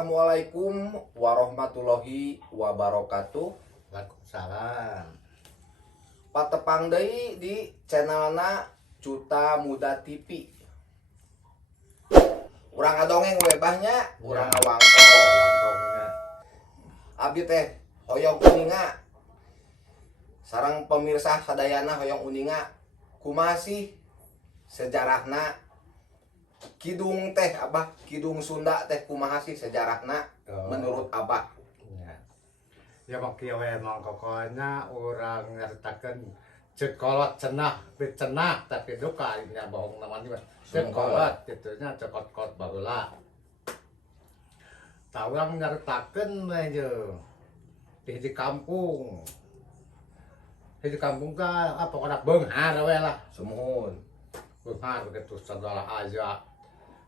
Assalamualaikum warahmatullahi wabarakatuh. Waalaikumsalam. Patepang deui di channelna Cuta Muda TV. Urang ngadongeng webahnya, urang ngawangko. Abdi teh hoyong uninga. Sareng pemirsa sadayana hoyong uninga. Kumaha sih sejarahna Kidung teh Abah, Kidung Sunda teh kumaha sih sejarahna menurut Abah? Ya makieu we emang kokonya urang ngaritakeun cekolot cenah, cenah tapi duka nya bohong namanya cekolot kitu nya cekot-kot baheula. Tah urang nyaritakeun we jeung di hiji kampung. Hiji kampung ka pokona beunghar we lah. Sumuhun. Beunghar kitu segala aja.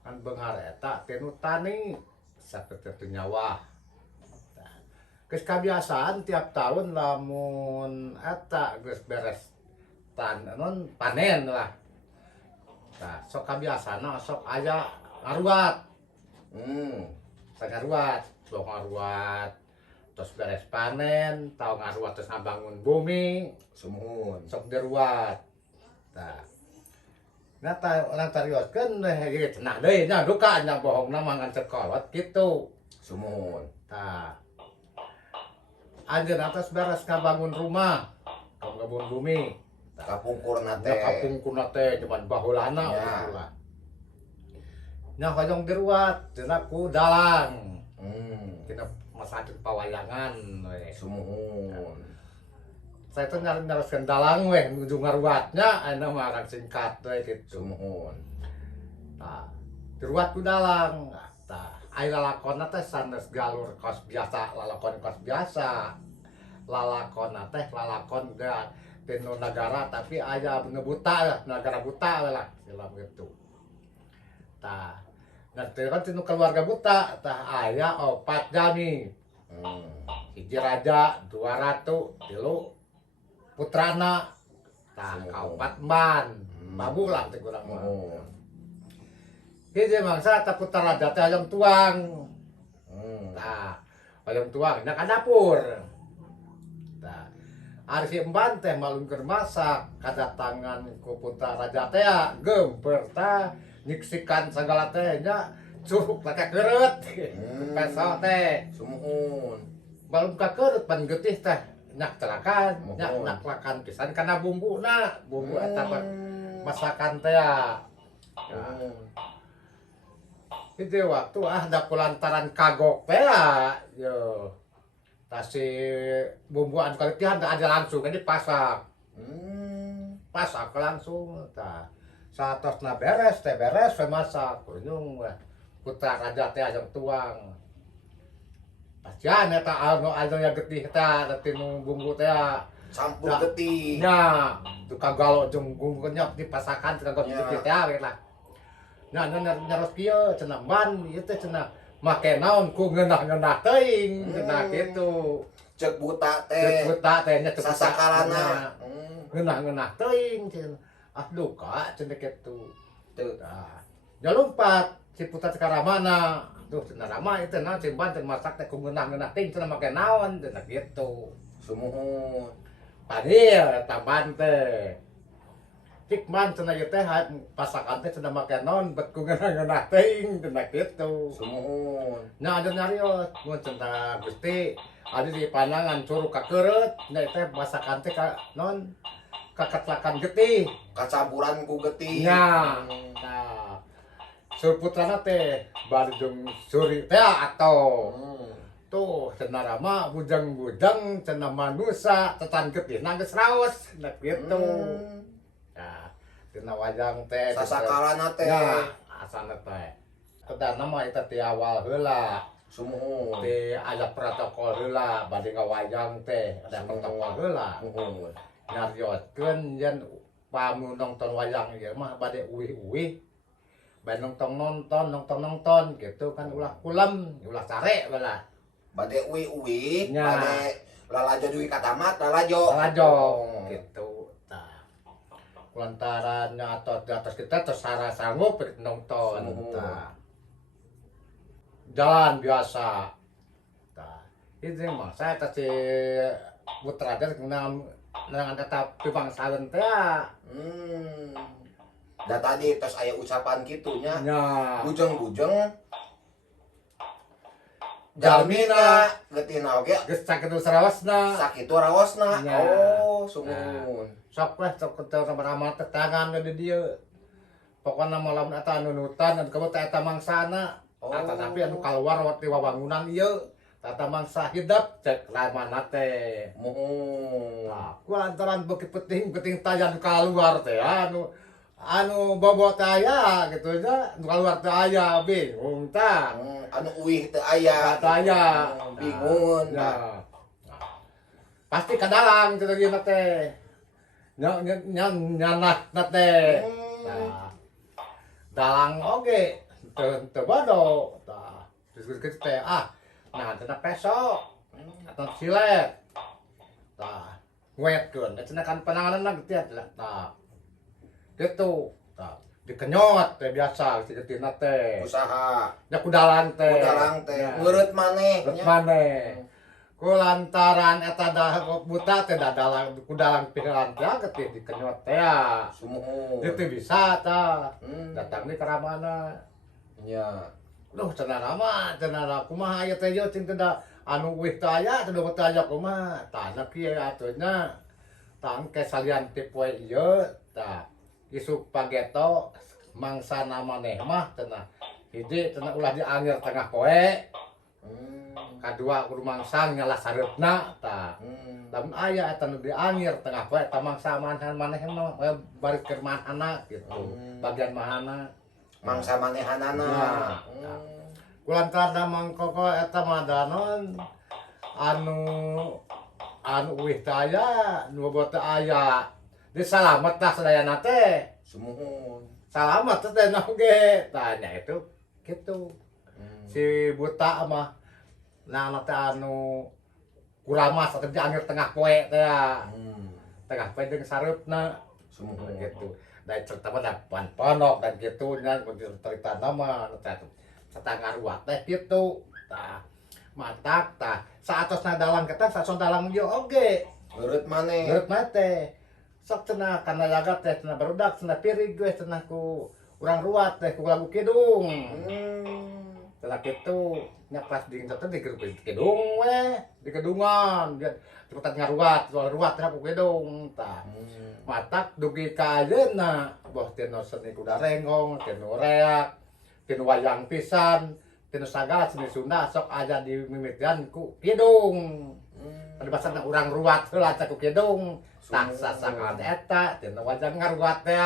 Kan beunghar eta tinu tani sakitu nyawa. Geus kabiasaan tiap tahun lamun eta geus beres panen lah. Tah sok kabiasana sok aya ngaruat. Sangaruat, sok ngaruat. Terus beres panen, tau ngaruat terus ngabangun bumi, Sumuhun. sok diruat. Tah nah orang tarioskeun ge cenah deui nya duka nya bohongna mah ngan cekolot kitu. Sumuhun. Tah anjeun atas beres ngabangun rumah, ngabangun bumi. Kapungkurna teh. Kapungkurna teh cuman baheulana ulah. Nya hoyong diruat cenah ku dalang. Tina masakeun pawayangan we. Sumuhun. Saya tuh nyaroskeun dalang we nuju ngaruatnya aya mah arang singkat we kitu. Sumuhun. Tah diruat ku dalang. Tah aya lalakonna teh sanes galur kos biasa, lalakon kos biasa. Lalakonna teh lalakon tinu nagara tapi aya ngebuta, nagara buta lah istilah gitu. Tah nanti kan tinu keluarga buta, tah aya 4 jami. Hiji raja, 2 ratu, 3 putrana, tah kaopat emban, babu lah teh urang mah. Hiji mangsa tah putra raja teh hoyong tuang. Tah hoyong tuang nya ka dapur. Tah ari si emban teh malungkeun masak, kadatangan ku putra raja teh geumpeur tah nyiksikan sagala teh nya curug laka keureut. Peso teh Sumuhun. balung ka keureut pan getih teh nyak celakan, nyak lakan pisan kana bumbuna, bumbu eta masakan teh ya. Itu waktu da kulantaran kagok teh yo. Tah si bumbuan kaletihan teh ada langsung dipasak. Pasak langsung tah. Satosna beres teh beres we masak kunyung we. Putra raja teh ajeng tuang. Pasian eta anu ya getih teh tinu bumbu teh Campur getih. nya tu kagalo jeung bumbu nyok dipasakan kagok getih teh we lah. Nah nyaros kieu cenah ban ieu teh cenah make naon ku ngeunah-ngeunah teuing cenah kitu. Cek buta teh. Cek buta teh nya cek sasakarana. Ngeunah-ngeunah teuing cenah. Ah duka cenah kitu. Teu tah. Ya lompat si putra Cakaramana. Tuh cenah rama itu naon simpan teh masak teh ku ngeunah-ngeunah teuing cenah make naon cenah kitu. Sumuhun. Padil tamban teh. Cik man cenah ieu teh pasakan teh cenah make naon bet ku ngeunah-ngeunah teuing cenah kitu. Sumuhun. Nya ada nyarios mun cenah Gusti ada di panangan curug ka keureut nya teh masakan teh ka naon kakatlakan getih. Kacampuran ku getih. Nya. Nah. Suputrana teh bari jeung suri teh atau tuh cenah rama bujang-bujang cenah manusa tetan getihna geus raos cenah kitu. Nah, cenah wajang teh Sasakarana teh. Ya, asana teh. Kedana mah eta ti awal heula. Sumuhun. Ti aya protokol heula bade ngawajang teh, ada protokol heula. Nyarioskeun yen pamu nonton wayang ieu mah bade uwih-uwih. Bade nonton gitu kan ulah kulem, ulah care bae. Bade uwi-uwi, Nya. bade lalajo duwi katamat, lalajo. Gitu. Tah. Kulantarannya atos di atas kita tersara sanggup nonton. Tah. jalan biasa. Nah, itu mah saya si putra teh dengan kata pibangsalan teh ya. Da tadi tos aya ucapan kitunya. Nya Bujeng-bujeng jalmina geutina oge geus sakitu sarawasna. sakitu raosna. Nya. Oh, sumuhun. Sok weh sok keteu sabaraha teh tangan di dieu. Pokona malam eta nunutan dan kamu teh eta mangsana. Oh. Eta tapi anu kaluar ti wawangunan ieu. Eta mangsa hidup cek lamana teh. Muhun. Nah, ku lantaran beuki penting tayan kaluar teh anu bobot aya gitu nya anu kaluar teh aya bingung tah. Anu uih teu aya. Teu aya. Bingung. Nah, pasti kadalang teh ieu teh. Nyanakna teh. Nah, dalang oge teu bodo. Tah, terus teh nah cenah peso atau silet. Tah, nguetkeun cenah kan penangananna gitu ya. Tah. Gitu. Tah, dikenyot teh biasa si geutina teh. Usaha. Ya kudalang teh. Kudalang teh. Ngeureut maneh. Ngeureut maneh. Ku lantaran eta dah buta teh dalang kudalang pikiran teh getih dikenyot teh ya. Sumuhun. Itu bisa tah. Datang di karamana. Nya. Duh cenah mah cenah kumaha aya teh cing teh anu wih teh aya teh teh aya kumaha. Tah kieu atuhna. Tangke salian ti poe ieu tah. Isuk pageto mangsana maneh mah cenah. Hiji cenah ulah diangger tengah poe. Kadua kudu mangsang nyalah sareupna tah. Lamun aya eta nu diangger tengah poe eta mangsa maneh mah bari keur manehna gitu. Bagian manehna Mangsa manehanana. Kulantaran mangkoko eta mah danon anu uih teh aya, nu bobot teh aya. Di salamet tah sadayana teh. Sumuhun. Salamet teh teh oge. Tah nya itu kitu. Si buta mah nah teh anu kuramas atau diangger tengah poe teh ya. Tengah poe jeung sareupna. Sumuhun. Gitu. Da cerita mah pan ponok dan kitu nya cerita nama teh ngaruat teh kitu. Tah matak tah saatosna dalang kita sason dalang ieu oge. Ngeureut maneh. Ngeureut mah teh sok cenah kana jagat teh cenah barudak cenah pirig we cenah ku urang ruat teh ku lagu kidung. Cenah kitu nya pas di teh di kidung we di kedungan dia cepetan ngaruat ruat teh ku kidung tah. Matak dugi ka ayeuna boh tinu seni kuda renggong tinu reak tinu wayang pisan tinu sagala seni Sunda sok aja dimimitian ku kidung. Peribasana urang ruat heula ku kidung. Tak sasangan eta tinu wayang ngaruat teh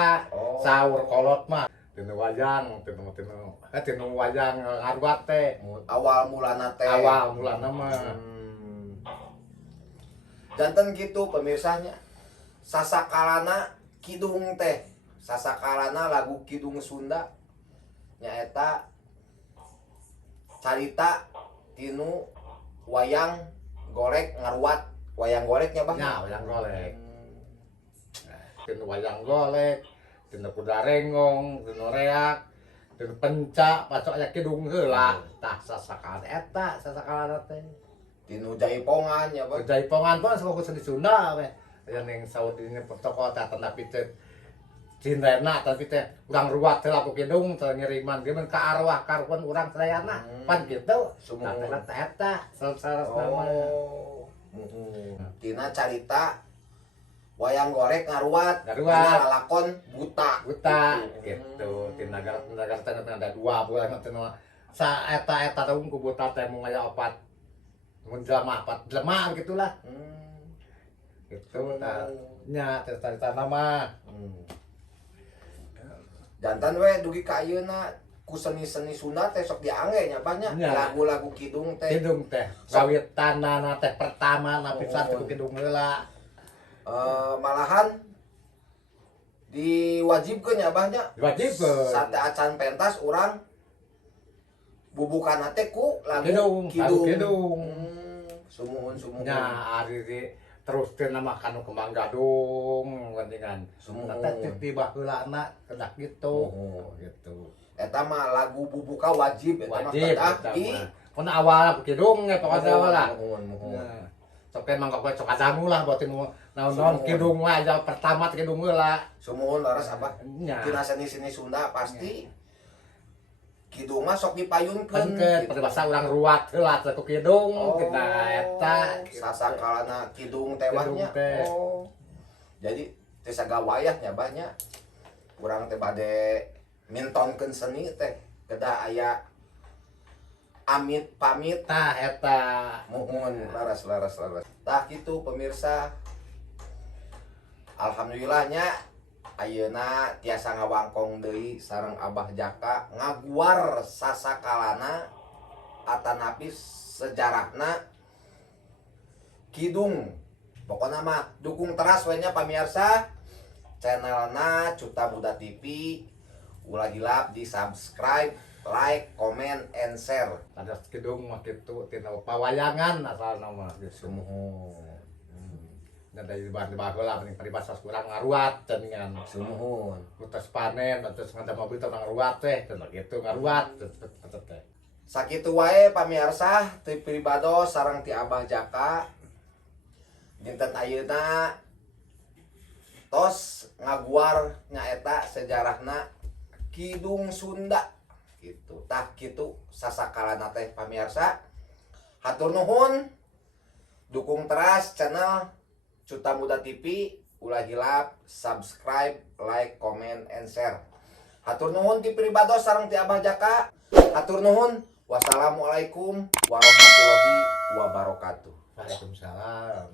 saur kolot mah tinu wayang tinu wayang ngaruat teh Awal mulana teh. awal mulana mah. Janten gitu pemirsanya. Sasakalana kidung teh. Sasakalana lagu kidung Sunda nyaeta carita tinu wayang golek ngaruat. Wayang goleknya Bang. Nya wayang golek. Tinu wayang golek, tinu kuda renggong, tinu reak, tinu penca, pacok aya kidung heula. Tah sasakalana eta sasakalana teh. Tinu jaipongan ya Bang. Jaipongan pun suku seni Sunda we. Aya ning saudine toko teh tapi teh cinrena tapi teh urang ruat teh laku kidung teh ngiriman dia men ka arwah karuan urang sadayana. Pan kitu. Sumuhun. Tah eta salah nama. Tina carita wayang gorek ngaruat. Ngaruat. Tina lalakon buta. Buta gitu. Tina negara teh ada dua bulan tina sa eta tahun ku buta teh mun aya opat mun jelema opat jelema gitulah. Gitu tah nya cerita nama. Jantan we dugi ka ayeuna ku seni-seni Sunda teh sok diangge nya banyak Nya. lagu-lagu kidung teh. Kidung teh gawitanana teh pertama napisan ku kidung heula. Malahan diwajibkeun nya banyak. Diwajibkeun. Sate acan pentas urang bubukan teh ku lagu Kidung, lagu kidung. Sumuhun. Nya ari teruskeun nama kanu kembang gadung gandingan. Sumuhun. Teh tiba heulana kedak gitu. Oh. Gitu. eta mah lagu bubuka wajib eta mah wajib kedah eta di mah. Pun awal kidung ya pokoknya awal lah. Muhun. Sok emang kok sok adamu lah buat naon kidung mah aja pertama kidung lah. Sumuhun laras apa? Nya. Tina seni-seni Sunda pasti kidung mah sok dipayunkeun. Kan pada bahasa urang ruat heula teh ku kidung kita eta sasakalana kidung teh wahnya. Oh. Jadi teu sagawayahnya banyak. Urang teh bade mintonkeun seni teh kedah aya amit pamit tah eta muhun laras. Tah kitu pemirsa. Alhamdulillahnya ayeuna tiasa ngawangkong deui sareng Abah Jaka ngaguar sasakalana atanapi sejarahna kidung. Pokoknya mah dukung teras we nya pamirsa channelna Cuta Muda TV. Ulah hilap di subscribe, like, comment, and share. ada kidung mah kitu tina pawayangan asalna mah gitu. Sumuhun. Dan dari baheula paling paribasa kurang ngaruat cenningan. Sumuhun. Kutas panen terus ngada mobil teh ngaruat teh cenah kitu ngaruat teh. Sakitu wae pamirsa ti pribado sareng ti Abah Jaka. Dinten ayeuna tos ngaguar nyaeta sejarahna kidung Sunda gitu. Tah kitu sasakalana teh pamirsa. Hatur nuhun. Dukung teras channel Cuta Muda TV, ulah hilap, subscribe, like, comment, and share. Hatur nuhun ti pribado sareng ti Abah Jaka. Hatur nuhun. Wassalamualaikum warahmatullahi wabarakatuh. Waalaikumsalam.